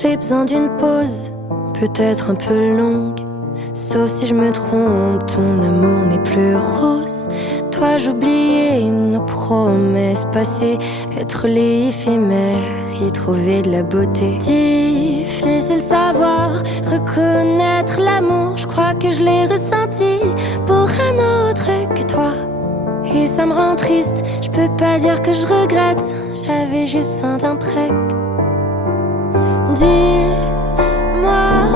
J'ai besoin d'une pause, peut-être un peu longue. Sauf si je me trompe, ton amour n'est plus rose. Dois-je oublier nos promesses passées, être les éphémères, y trouver de la beauté? Difficile savoir, reconnaître l'amour. Je crois que je l'ai ressenti pour un autre que toi. Et ça me rend triste, je peux pas dire que je regrette. J'avais juste besoin d'un break. Dis-moi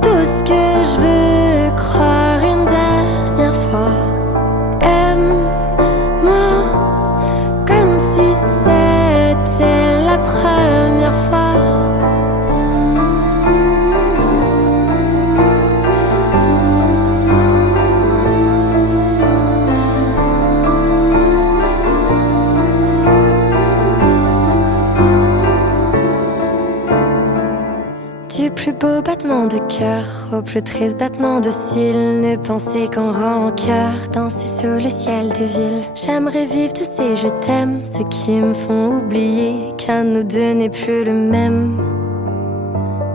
tout ce que je veux croire une dernière fois. Aime-moi comme si c'était la première fois. Du plus beau battement de cœur au plus triste battement de cils, ne penser qu'en rancœur, danser sous le ciel de ville. J'aimerais vivre de ces je t'aime, ceux qui me font oublier qu'un nous deux n'est plus le même.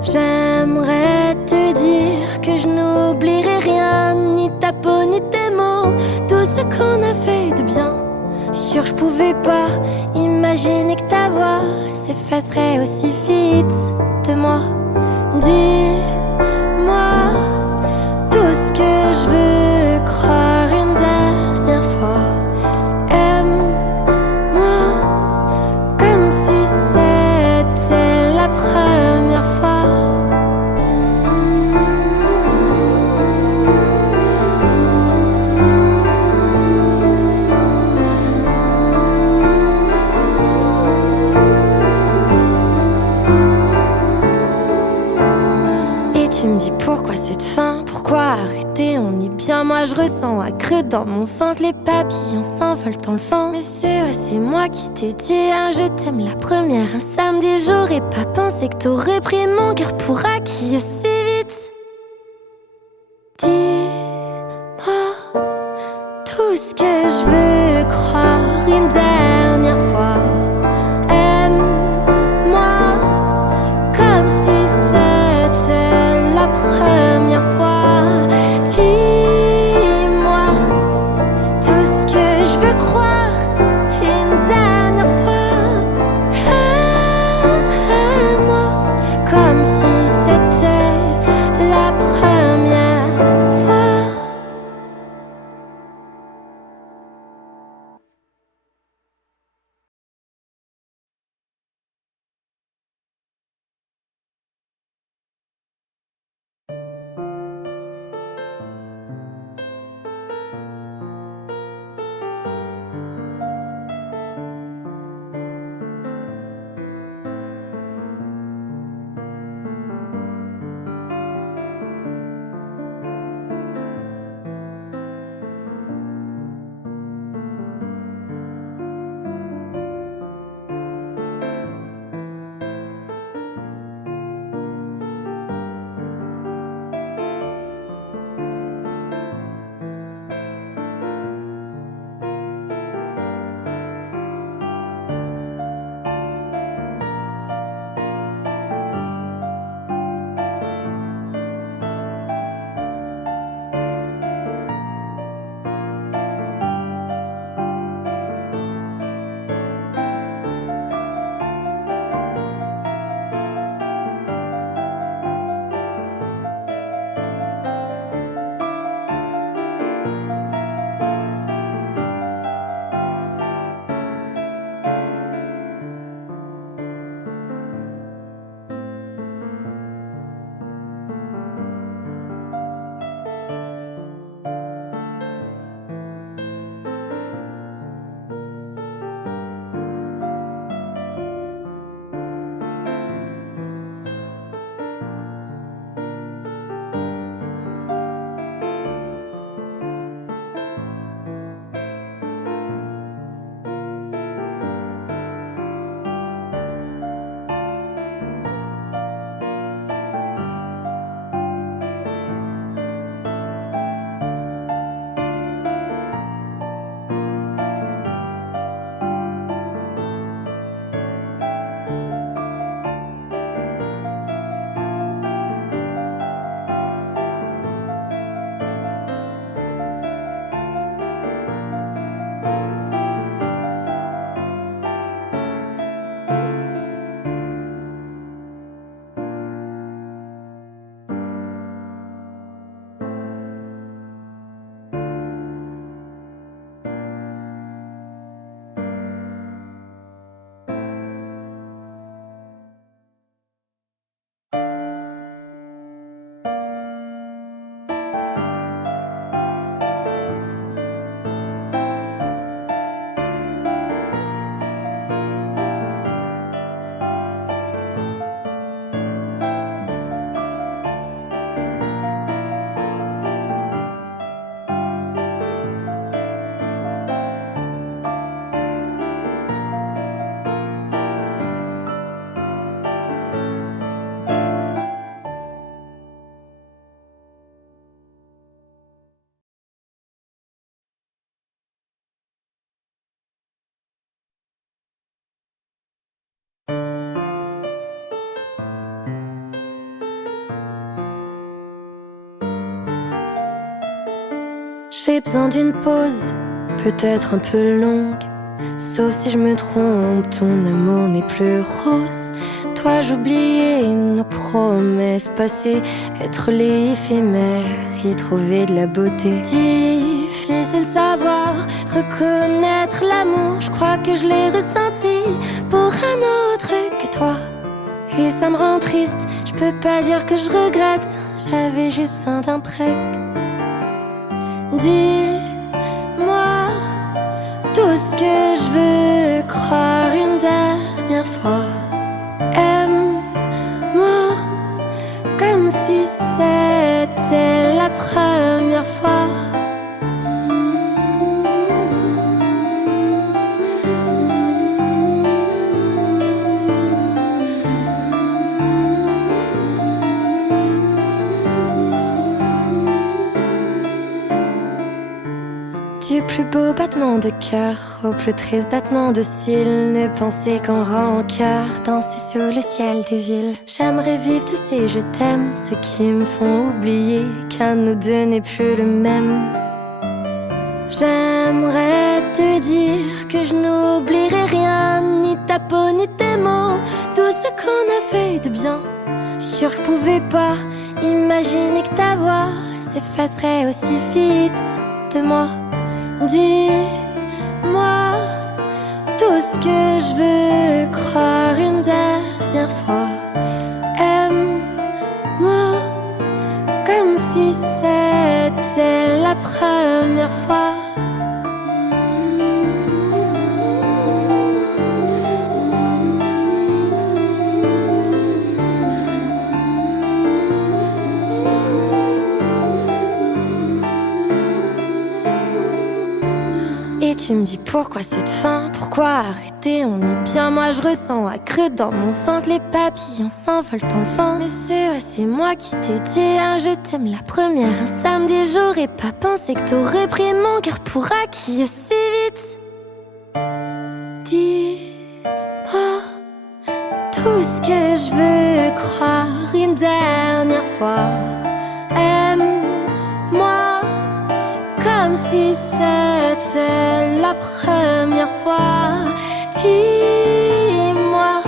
J'aimerais te dire que je n'oublierai rien, ni ta peau ni tes mots, tout ce qu'on a fait de bien. Sûr je pouvais pas imaginer que ta voix s'effacerait aussi vite de moi. Dis-moi tout ce que je veux croire une dernière fois. Aime-moi comme si c'était la première fois. Tu me dis pourquoi cette fin, pourquoi arrêter, on est bien. Moi je ressens à creux dans mon ventre, les papillons s'envolent dans le vent. Mais c'est moi qui t'ai dit un je t'aime la première, un samedi. J'aurais pas pensé que t'aurais pris mon cœur pour acquis aussi vite. Dis-moi tout ce que je veux croire une dernière fois. Aime-moi comme si c'était la première fois. Dis-moi tout ce que je veux croire une dernière fois. Aime-moi comme si c'était la première fois. J'ai besoin d'une pause, peut-être un peu longue. Sauf si je me trompe, ton amour n'est plus rose. Toi j'oubliais nos promesses passées, être les éphémères, y trouver de la beauté. Difficile savoir, reconnaître l'amour. Je crois que je l'ai ressenti pour un autre que toi. Et ça me rend triste, je peux pas dire que je regrette. J'avais juste besoin d'un break. Dis-moi tout ce que je veux croire une dernière fois. Aime-moi comme si c'était la première fois. Du plus beau battement de cœur au plus triste battement de cils, ne penser qu'en rancœur, danser sous le ciel des villes. J'aimerais vivre de ces je t'aime, ceux qui me font oublier qu'un de nous deux n'est plus le même. J'aimerais te dire que je n'oublierai rien, ni ta peau ni tes mots, tout ce qu'on a fait de bien. Sûr que je pouvais pas imaginer que ta voix s'effacerait aussi vite de moi. Dis-moi tout ce que je veux croire une dernière fois. Aime-moi comme si c'était la première fois. Et tu me dis pourquoi cette fin, pourquoi arrêter, on est bien. Moi je ressens à creux dans mon ventre, les papillons s'envolent dans le vent. Mais c'est moi qui t'ai dit un je t'aime la première, un samedi. J'aurais pas pensé que t'aurais pris mon cœur pour acquis aussi vite. Dis-moi tout ce que je veux croire une dernière fois. Aime-moi comme si c'était la première fois. Dis-moi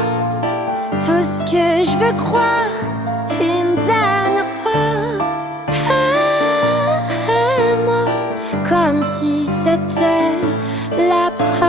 tout ce que je veux croire une dernière fois. Aime-moi comme si c'était la première fois.